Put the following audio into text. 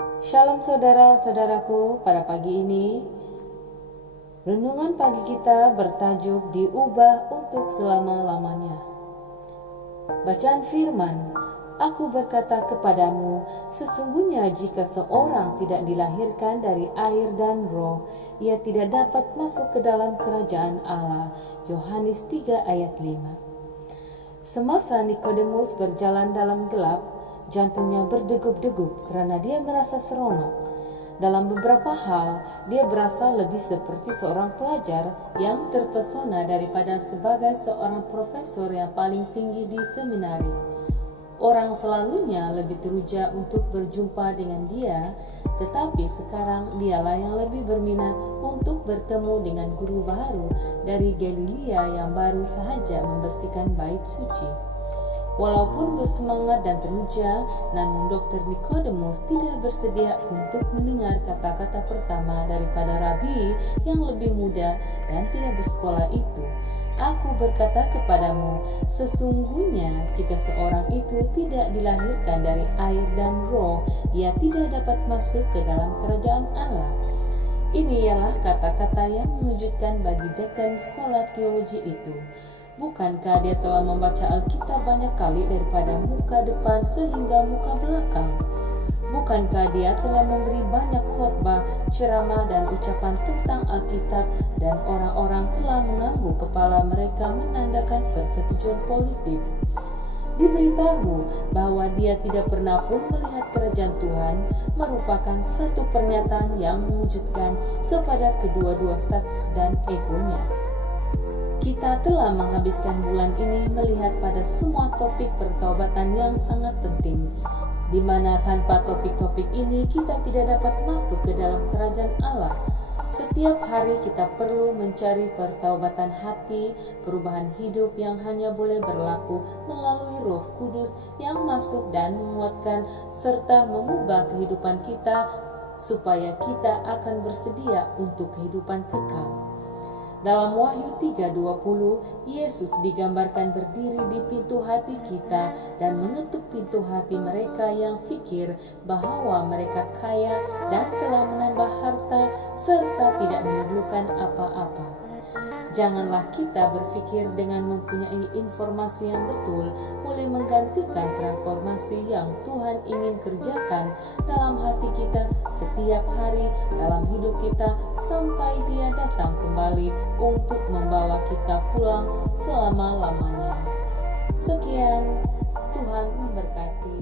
Shalom saudara-saudaraku, pada pagi ini renungan pagi kita bertajuk diubah untuk selama-lamanya. Bacaan firman, aku berkata kepadamu, sesungguhnya jika seorang tidak dilahirkan dari air dan roh, ia tidak dapat masuk ke dalam kerajaan Allah. Yohanes 3 ayat 5. Semasa Nikodemus berjalan dalam gelap, jantungnya berdegup-degup karena dia merasa seronok. Dalam beberapa hal, dia berasa lebih seperti seorang pelajar yang terpesona daripada sebagai seorang profesor yang paling tinggi di seminari. Orang selalunya lebih teruja untuk berjumpa dengan dia, tetapi sekarang dialah yang lebih berminat untuk bertemu dengan guru baru dari Galilea yang baru sahaja membersihkan bait suci. Walaupun bersemangat dan teruja, namun Dr. Nikodemus tidak bersedia untuk mendengar kata-kata pertama daripada rabi yang lebih muda dan tidak bersekolah itu. Aku berkata kepadamu, sesungguhnya jika seorang itu tidak dilahirkan dari air dan roh, ia tidak dapat masuk ke dalam kerajaan Allah. Ini ialah kata-kata yang mengejutkan bagi dekan sekolah teologi itu. Bukankah dia telah membaca Alkitab banyak kali daripada muka depan sehingga muka belakang? Bukankah dia telah memberi banyak khotbah, ceramah dan ucapan tentang Alkitab dan orang-orang telah mengangguk kepala mereka menandakan persetujuan positif? Diberitahu bahwa dia tidak pernah pun melihat kerajaan Tuhan merupakan satu pernyataan yang mengejutkan kepada kedua-dua status dan egonya. Kita telah menghabiskan bulan ini melihat pada semua topik pertaubatan yang sangat penting, di mana tanpa topik-topik ini kita tidak dapat masuk ke dalam kerajaan Allah. Setiap hari kita perlu mencari pertaubatan hati, perubahan hidup yang hanya boleh berlaku melalui Roh Kudus yang masuk dan menguatkan serta mengubah kehidupan kita supaya kita akan bersedia untuk kehidupan kekal. Dalam Wahyu 3:20, Yesus digambarkan berdiri di pintu hati kita dan mengetuk pintu hati mereka yang fikir bahwa mereka kaya dan telah menambah harta serta tidak memerlukan apa-apa. Janganlah kita berpikir dengan mempunyai informasi yang betul boleh menggantikan transformasi yang Tuhan ingin kerjakan dalam hati kita setiap hari dalam hidup kita sampai Dia datang kembali untuk membawa kita pulang selama-lamanya. Sekian, Tuhan memberkati.